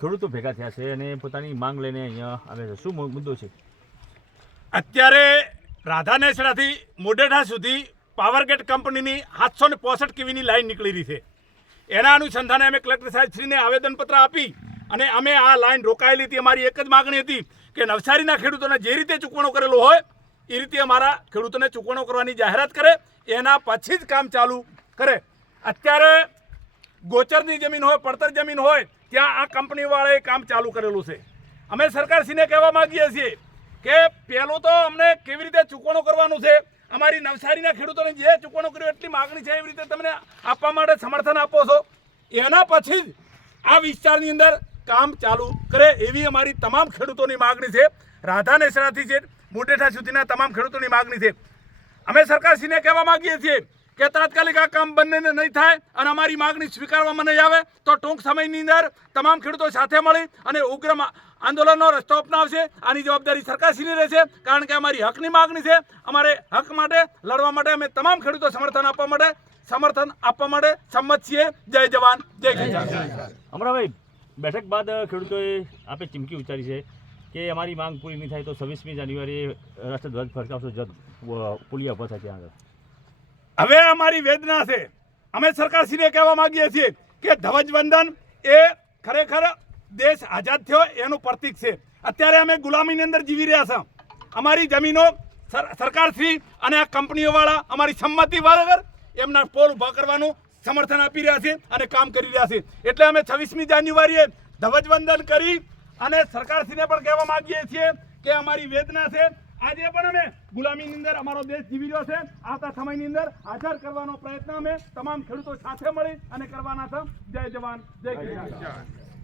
ખેડૂતો ભેગા થયા છે અને પોતાની માંગ લઈને અહીંયા આવે છે, શું મુદ્દો છે? અત્યારે રાધાનેસડાથી મોઢેઠા સુધી પાવરગેટ કંપનીની 765 કેવીની લાઈન નીકળી રહી છે. એના અનુસંધાને અમે કલેક્ટર સાહેબશ્રીને આવેદનપત્ર આપી અને અમે આ લાઈન રોકાયેલી હતી. અમારી એક જ માગણી હતી કે નવસારીના ખેડૂતોને જે રીતે ચૂકવણો કરેલો હોય એ રીતે અમારા ખેડૂતોને ચૂકવણો કરવાની જાહેરાત કરે, એના પછી જ કામ ચાલુ કરે. અત્યારે ગોચરની જમીન હોય, પડતર જમીન હોય, ત્યાં આ કંપનીવાળાએ કામ ચાલુ કરેલું છે. અમે સરકારશ્રીને કહેવા માગીએ છીએ કે પહેલું તો અમને કેવી રીતે ચૂકવણો કરવાનું છે, અમારી નવસારીના ખેડૂતોને જે ચૂકવણો કર્યો એટલી માગણી છે એવી રીતે તમને આપવા માટે સમર્થન આપો છો, એના પછી જ આ વિસ્તારની અંદર કામ ચાલુ કરે એવી અમારી તમામ ખેડૂતોની માગણી છે. રાધાનેસડાથી છે મોઢેઠા સુધીના તમામ ખેડૂતોની માગણી છે. અમે સરકારશ્રીને કહેવા માગીએ છીએ કે તાત્કાલિક આ કામ બંનેને નહીં થાય અને અમારી માગણી સ્વીકારવામાં નહીં આવે તો ટૂંક સમયની અંદર તમામ ખેડૂતો સાથે મળી અને ઉગ્ર આંદોલનનો રસ્તો અપનાવશે. આની જવાબદારી સરકારશ્રીની રહેશે, કારણ કે અમારી હકની માગણી છે. અમારે હક માટે લડવા માટે અમે તમામ ખેડૂતો સમર્થન આપવા માટે સંમત છીએ. જય જવાન, જય કિસાન. અમરાભાઈ, બેઠક બાદ ખેડૂતોએ આપે ચીમકી ઉચ્ચારી છે કે અમારી માંગ પૂરી નહીં થાય તો 26મી જાન્યુઆરીએ રાષ્ટ્રધ્વજ ફરકાવશો, પુલિયા ઉભા થાય ત્યાં આગળ. હવે અમારી વેદના છે. અમે સરકારશ્રીને કહેવા માંગીએ છીએ કે ધ્વજવંદન એ ખરેખર દેશ આઝાદ થયો એનું પ્રતીક છે. અત્યારે અમે ગુલામીની અંદર જીવી રહ્યા છે. અમારી જમીનો સરકારશ્રી અને આ કંપનીઓવાળા અમારી સંમતિ વગર એમના પોલ ઊભા કરવાનું સમર્થન આપી રહ્યા છે અને કામ કરી રહ્યા છે. એટલે અમે 26મી જાન્યુઆરીએ ધ્વજવંદન કરી અને સરકારશ્રીને પણ કહેવા માંગીએ છીએ કે અમારી વેદના છે. આજે પણ અમે ગુલામીની અંદર અમારો દેશ જીવી રહ્યો છે. આવતા સમયની અંદર આઝાદ કરવાનો પ્રયત્ન અમે તમામ ખેડૂતો સાથે મળી અને કરવાના છે. જય જવાન, જય કિસાન.